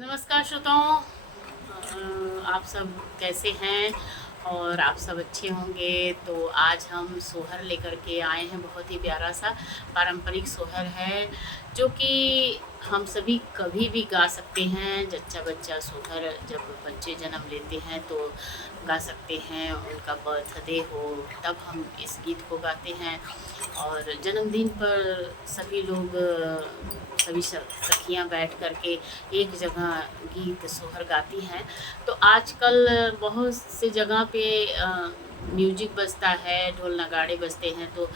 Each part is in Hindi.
नमस्कार श्रोताओं। आप सब कैसे हैं और आप सब अच्छे होंगे। तो आज हम सोहर लेकर के आए हैं। बहुत ही प्यारा सा पारंपरिक सोहर है जो कि हम सभी कभी भी गा सकते हैं। जच्चा बच्चा सोहर जब बच्चे जन्म लेते हैं तो गा सकते हैं। उनका बर्थडे हो तब हम इस गीत को गाते हैं। और जन्मदिन पर सभी लोग सभी सखियाँ बैठ कर के एक जगह गीत सोहर गाती हैं। तो आजकल बहुत से जगह पे म्यूजिक बजता है, ढोल नगाड़े बजते हैं। तो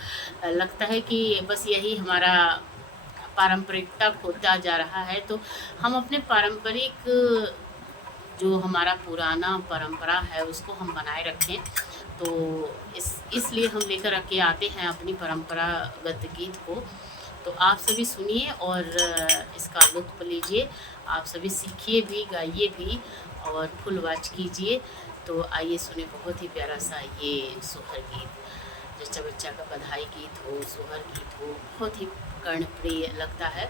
लगता है कि बस यही हमारा पारंपरिकता खोता जा रहा है। तो हम अपने पारंपरिक जो हमारा पुराना परंपरा है उसको हम बनाए रखें। तो इसलिए हम लेकर के आते हैं अपनी परंपरागत गीत को। तो आप सभी सुनिए और इसका लुत्फ़ लीजिए। आप सभी सीखिए भी, गाइए भी और फुल वॉच कीजिए। तो आइए सुने बहुत ही प्यारा सा ये सोहर गीत। जच्चा बच्चा का बधाई गीत हो, सोहर गीत हो, बहुत ही कर्णप्रिय लगता है।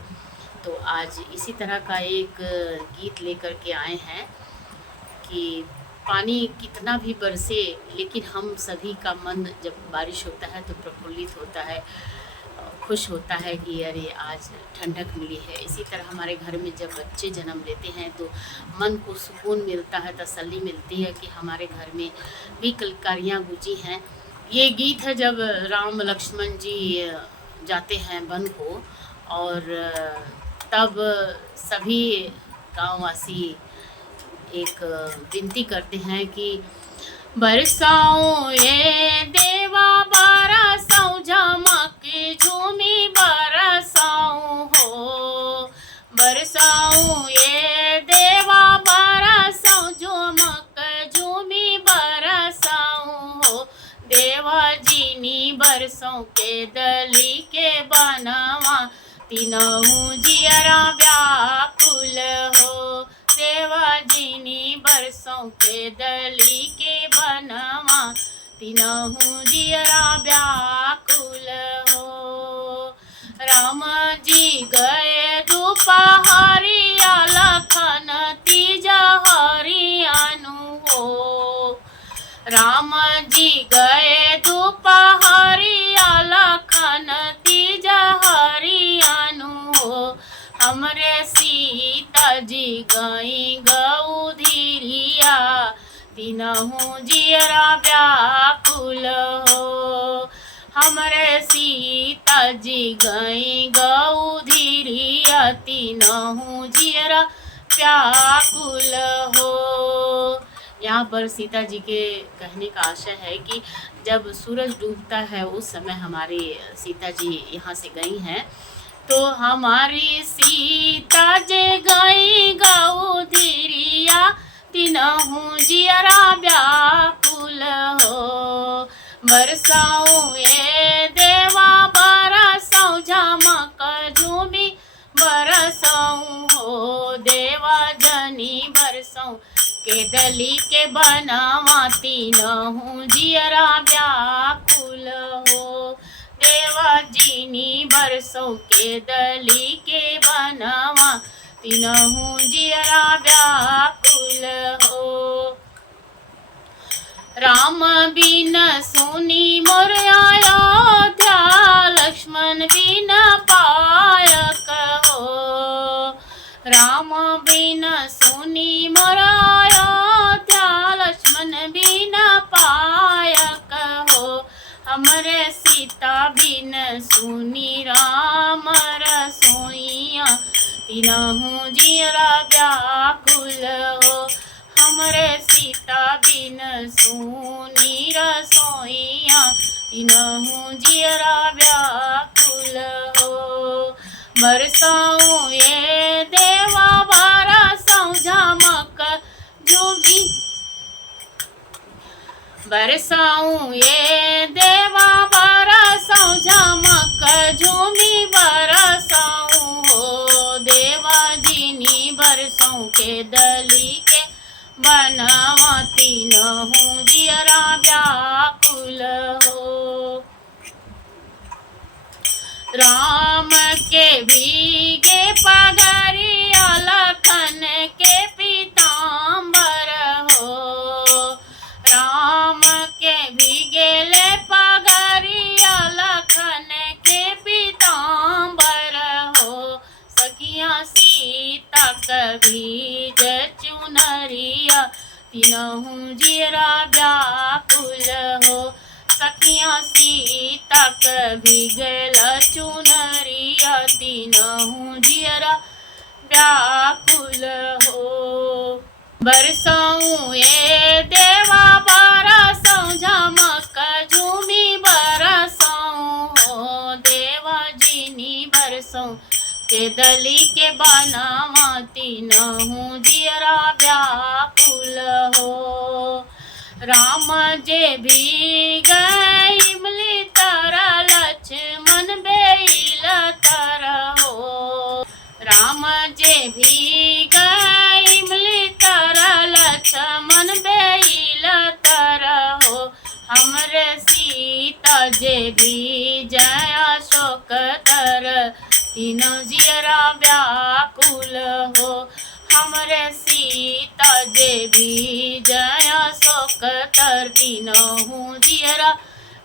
तो आज इसी तरह का एक गीत लेकर के आए हैं कि पानी कितना भी बरसे लेकिन हम सभी का मन जब बारिश होता है तो प्रफुल्लित होता है, खुश होता है कि अरे आज ठंडक मिली है। इसी तरह हमारे घर में जब बच्चे जन्म लेते हैं तो मन को सुकून मिलता है, तसल्ली मिलती है कि हमारे घर में भी किलकारियाँ गूंजी हैं। ये गीत है जब राम लक्ष्मण जी जाते हैं वन को और तब सभी गांववासी एक विनती करते हैं कि बरसाओ ये देवा बरसाओ झमक झूमी बरसाओ हो। बरसाओ ये देवा बरसाओ झमक झूमी बरसाओ हो। देवा जीनी बरसों के दली के बनवा तीनों जियरा व्याकुल हो। देवा जीनी बरसों के दली के बनवा तीनों जियरा व्याकुल हो। राम जी गए दोपहरिया लखन तीजा हरियानु हो। राम जी गए दोपहरिया लखन तीजा हरियानु हो। हमरे सीता जी गई गौधीरिया तीनों जियरा व्याकुल हो। हमरे सीता जी गई गौधीरिया तीनों जियरा व्याकुल हो। यहाँ पर सीता जी के कहने का आशय है कि जब सूरज डूबता है उस समय हमारी सीता जी यहाँ से गई हैं। तो हमारी सीता जे गई गौधीरिया तीनों जियरा व्याकुल हो। बरसाओ ये देवा बरसाओ झमक झूमी बरसाओ हो। देवा जनी बरसाओ के दली के बनवा तीनों जियरा व्याकुल हो। देवा जीनी बरसों के दली के बनवा तीनों जियरा व्याकुल हो। राम बिन सुनी मोर अयोध्या लक्ष्मण बिन पायक हो। राम बिन सुनी मोर अयोध्या लक्ष्मण बिन पायक हो। हमरे सीता बिन सुनी राम रसोइया तीनों जियरा व्याकुल हो। हमरे सीता बिन सुनी रसोइया तीनों जियरा व्याकुल हो। बरसाओ ये देवा बरसाओ झमक झूमी बरसाऊं ये देवा बरसाऊं झमक झूमी बरसाऊं हो। देवा जीनी बरसों के दली के बनवा तीनों जियरा व्याकुल हो। राम के भीगे पगरिया लखन के सीता कभीज चुनरिया तीनहु जियरा व्याकुल हो। सखियाँ सीता भीगल चुनरिया तीनहु जियरा व्याकुल हो। बरसों ये देवा बरसों झमक झूमी बरसों हो। देवा जिनी बरसों के दली के बनावा तीनहु जियरा व्याकुल हो। राम जे भी गए इमली तर लक्ष्मण बेल तर हो। राम जे भी गए इमली तर लक्ष्मण बेल तर हो। हमरे सीता जे भी जय अशोक तर तीनों जियरा व्याकुल हो। हमरे सीता जे भी जय अशोक तर तीनों जियरा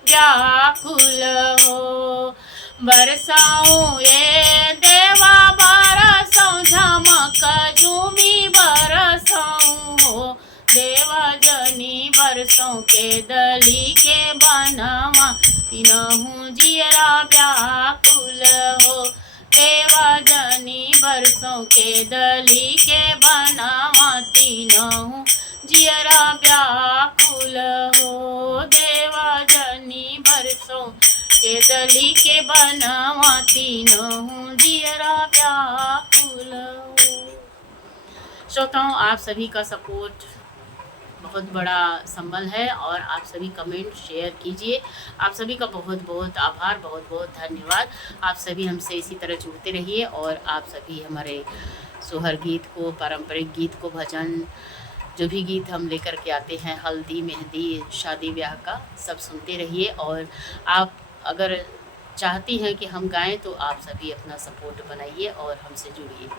व्याकुल हो। बरसाऊं ये देवा बरसाऊं झमक झूमी बरसाऊं हो। देवा जनी बरसों के दली के बनवा तीनहु जियरा व्याकुल हो। देवा जनी बरसों के दली के बनवा तीनहु जियरा व्याकुल हो। देवा जनी बरसों के दली के बनवा तीनहु जियरा व्याकुल हो। श्रोताओं, आप सभी का सपोर्ट बहुत बड़ा संबल है और आप सभी कमेंट शेयर कीजिए। आप सभी का बहुत बहुत आभार, बहुत बहुत धन्यवाद। आप सभी हमसे इसी तरह जुड़ते रहिए और आप सभी हमारे सोहर गीत को, पारंपरिक गीत को, भजन, जो भी गीत हम लेकर के आते हैं, हल्दी, मेहंदी, शादी ब्याह का, सब सुनते रहिए। और आप अगर चाहती हैं कि हम गाएं तो आप सभी अपना सपोर्ट बनाइए और हमसे जुड़िए।